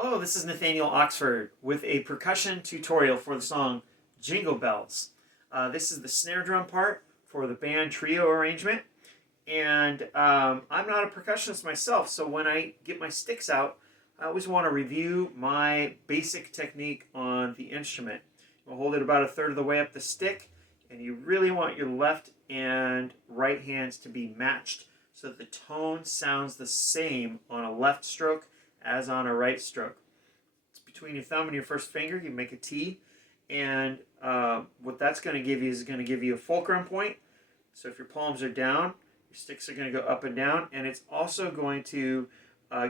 Hello, this is Nathaniel Oxford with a percussion tutorial for the song Jingle Bells. This is the snare drum part for the band trio arrangement. And I'm not a percussionist myself, so when I get my sticks out, I always want to review my basic technique on the instrument. You'll hold it about a third of the way up the stick, and you really want your left and right hands to be matched so that the tone sounds the same on a left stroke as on a right stroke. It's between your thumb and your first finger. You make a T, and what that's going to give you is going to give you a fulcrum point. So if your palms are down, your sticks are going to go up and down, and it's also going to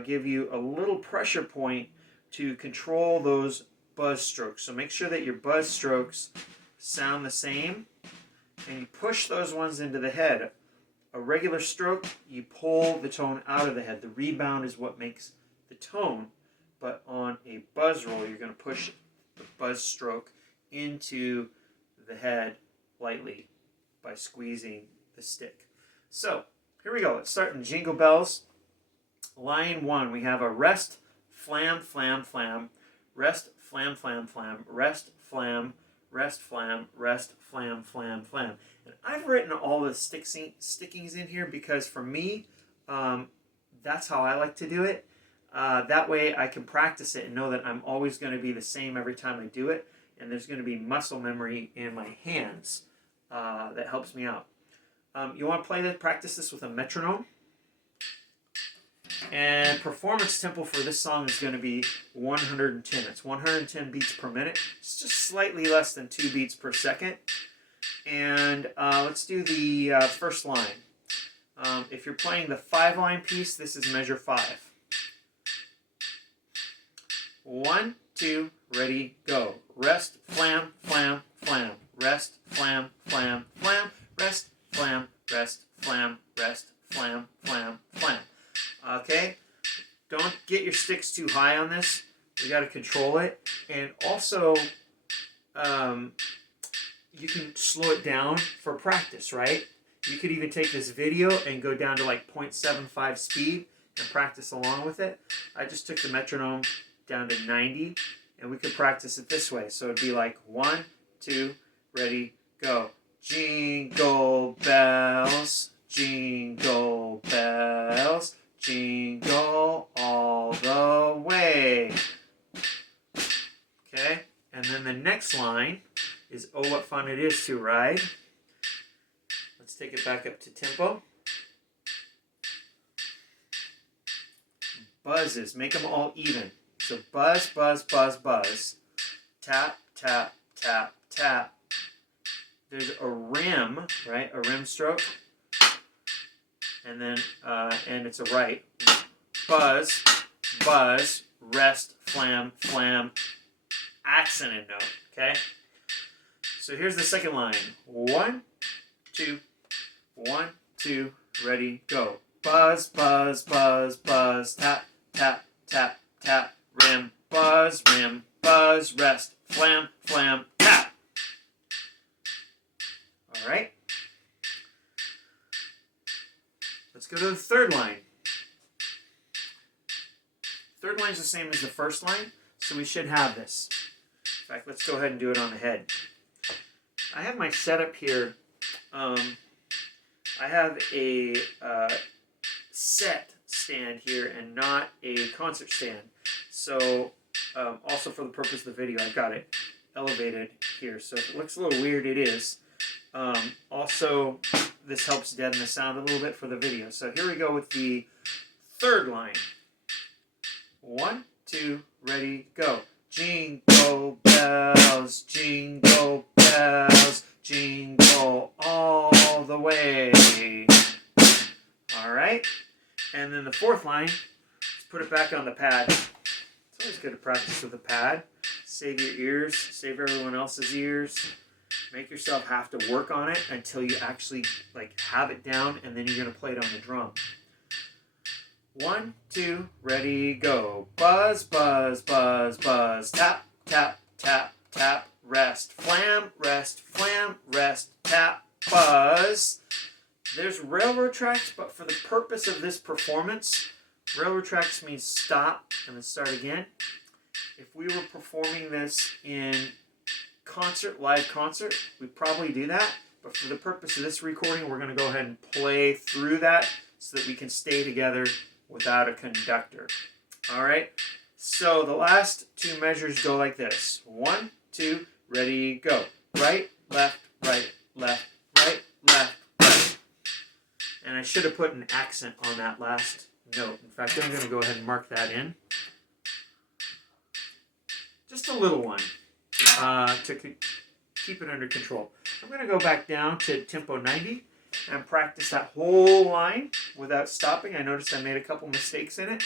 give you a little pressure point to control those buzz strokes. So make sure that your buzz strokes sound the same, and you push those ones into the head. A regular stroke, you pull the tone out of the head. The rebound is what makes the tone, but on a buzz roll, you're going to push the buzz stroke into the head lightly by squeezing the stick. So here we go. Let's start in Jingle Bells. Line 1, we have a rest, flam, flam, flam, rest, flam, flam, flam, rest, flam, rest, flam, rest, flam, flam, flam. And I've written all the stickings in here because for me, that's how I like to do it. That way I can practice it and know that I'm always going to be the same every time I do it, and there's going to be muscle memory in my hands that helps me out. You want to practice this with a metronome, and performance tempo for this song is going to be 110. It's 110 beats per minute. It's just slightly less than 2 beats per second. And let's do the first line. If you're playing the 5-line piece, this is measure 5. 1, 2, ready, go. Rest, flam, flam, flam. Rest, flam, flam, flam. Rest, flam, rest, flam, rest, flam, flam, flam. Okay? Don't get your sticks too high on this. We got to control it. And also, you can slow it down for practice, right? You could even take this video and go down to like 0.75 speed and practice along with it. I just took the metronome down to 90, and we could practice it this way. So it'd be like 1, 2, ready, go. Jingle bells, jingle bells, jingle all the way. Okay, and then the next line is "Oh, what fun it is to ride." Let's take it back up to tempo. Buzzes, make them all even. So buzz, buzz, buzz, buzz. Tap, tap, tap, tap. There's a rim, right? A rim stroke. And then, and it's a right. Buzz, buzz, rest, flam, flam. Accented note, okay? So here's the second line. 1, 2, 1, 2, ready, go. Buzz, buzz, buzz, buzz. Tap, tap, tap, tap. Rim, buzz, rest, flam, flam, tap. All right. Let's go to the third line. Third line is the same as the first line, so we should have this. In fact, let's go ahead and do it on the head. I have my setup here. I have a set stand here and not a concert stand. So also for the purpose of the video, I've got it elevated here. So if it looks a little weird, it is. Also, this helps deaden the sound a little bit for the video. So here we go with the third line. 1, 2, ready, go. Jingle bells, jingle bells, jingle all the way. All right. And then the fourth line, let's put it back on the pad. It's always good to practice with a pad. Save your ears, save everyone else's ears. Make yourself have to work on it until you actually have it down, and then you're going to play it on the drum. 1, 2, ready, go. Buzz, buzz, buzz, buzz. Tap, tap, tap, tap. Rest, flam, rest, tap, buzz. There's railroad tracks, but for the purpose of this performance, Railroad tracks means stop and then start again. If we were performing this in live concert, we'd probably do that. But for the purpose of this recording, we're going to go ahead and play through that so that we can stay together without a conductor. All right? So the last two measures go like this. 1, 2, ready, go. Right, left, right, left, right, left, right. And I should have put an accent on that last note. In fact, I'm going to go ahead and mark that in. Just a little one to keep it under control. I'm going to go back down to tempo 90 and practice that whole line without stopping. I noticed I made a couple mistakes in it.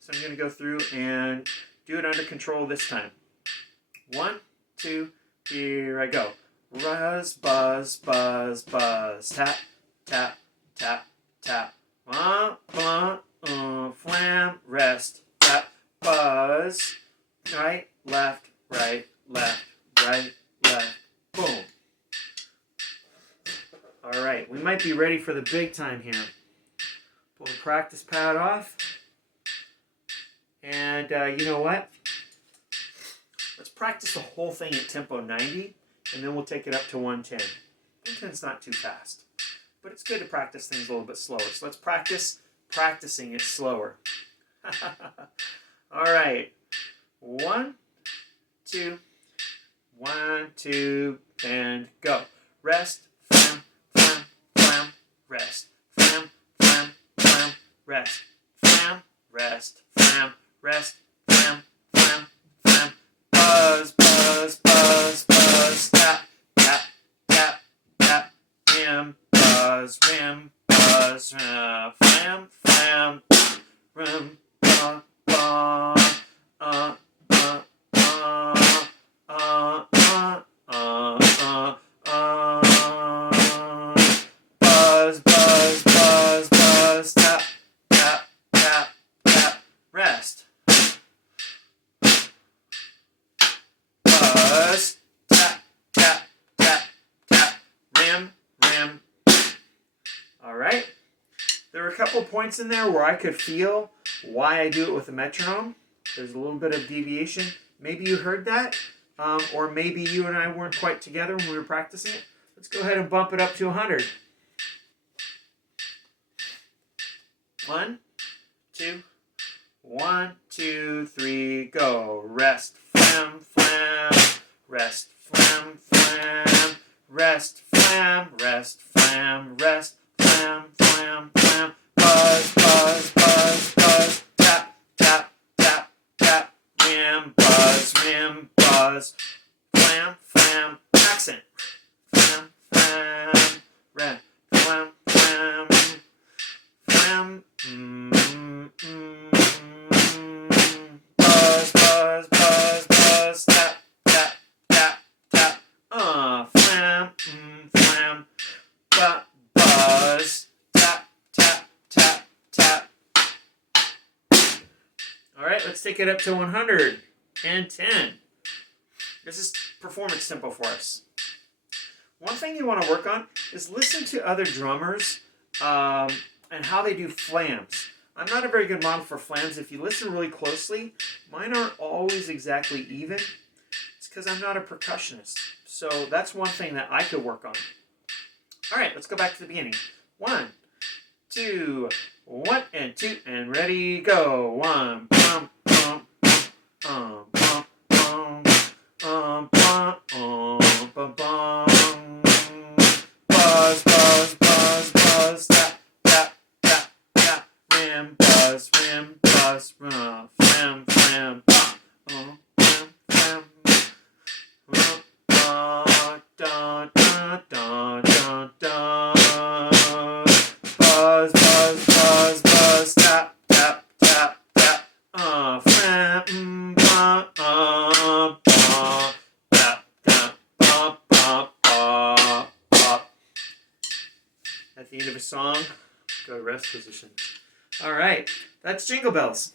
So I'm going to go through and do it under control this time. 1, 2, here I go. Buzz, buzz, buzz, buzz. Tap, tap, tap, tap. Flam, rest. Tap, buzz. Right, left, right, left, right, left. Boom. All right, we might be ready for the big time here. Pull the practice pad off. And you know what? Let's practice the whole thing at tempo 90, and then we'll take it up to 110. 110's not too fast, but it's good to practice things a little bit slower. So let's practice practicing it slower. All right. 1, 2, 1, 2, and go. Rest, flam, flam, flam, rest. Flam, flam, flam, rest. Flam, rest, flam, rest, flam, flam, flam. Buzz, buzz, buzz, buzz. Tap, tap, tap, tap. Rim, buzz, flam, flam, rim, ba, ba. Buzz, buzz, buzz, buzz. Tap, tap, tap, tap. Rest. Buzz, tap, tap, tap, tap. Rim, rim. All right. There were a couple points in there where I could feel why I do it with a metronome. There's a little bit of deviation. Maybe you heard that, or maybe you and I weren't quite together when we were practicing it. Let's go ahead and bump it up to 100. 1, 2, 1, 2, 3, go. Rest, flam, flam, rest, flam, flam, rest, flam, rest, flam, rest, flam, flam, flam. Buzz, buzz, buzz, buzz. Tap, tap, tap, tap. Rim, buzz, flam, flam, accent. Flam, flam, rim, flam, flam, flam. Buzz, buzz, buzz, buzz. Tap, tap, tap, tap. Flam, flam, buzz. Tap, tap, tap, tap. All right, let's take it up to 110. This is performance tempo for us. One thing you want to work on is listen to other drummers and how they do flams. I'm not a very good model for flams. If you listen really closely, mine aren't always exactly even. It's because I'm not a percussionist. So that's one thing that I could work on. All right, let's go back to the beginning. 1, 2, 1 and 2, and ready, go. 1, bum, bum, bum, bum, bum, bum, bum, bum. Buzz, buzz, buzz, buzz. Tap, tap, tap, tap. Rim, buzz, flam, flam, flam, flam, flam. Da, da, da, da, da. Buzz, buzz, buzz, buzz. Tap, tap, tap, tap. Flam, ba, ba. Tap, tap, ba, ba, ba, ba. At the end of a song, go to rest position. All right, that's Jingle Bells.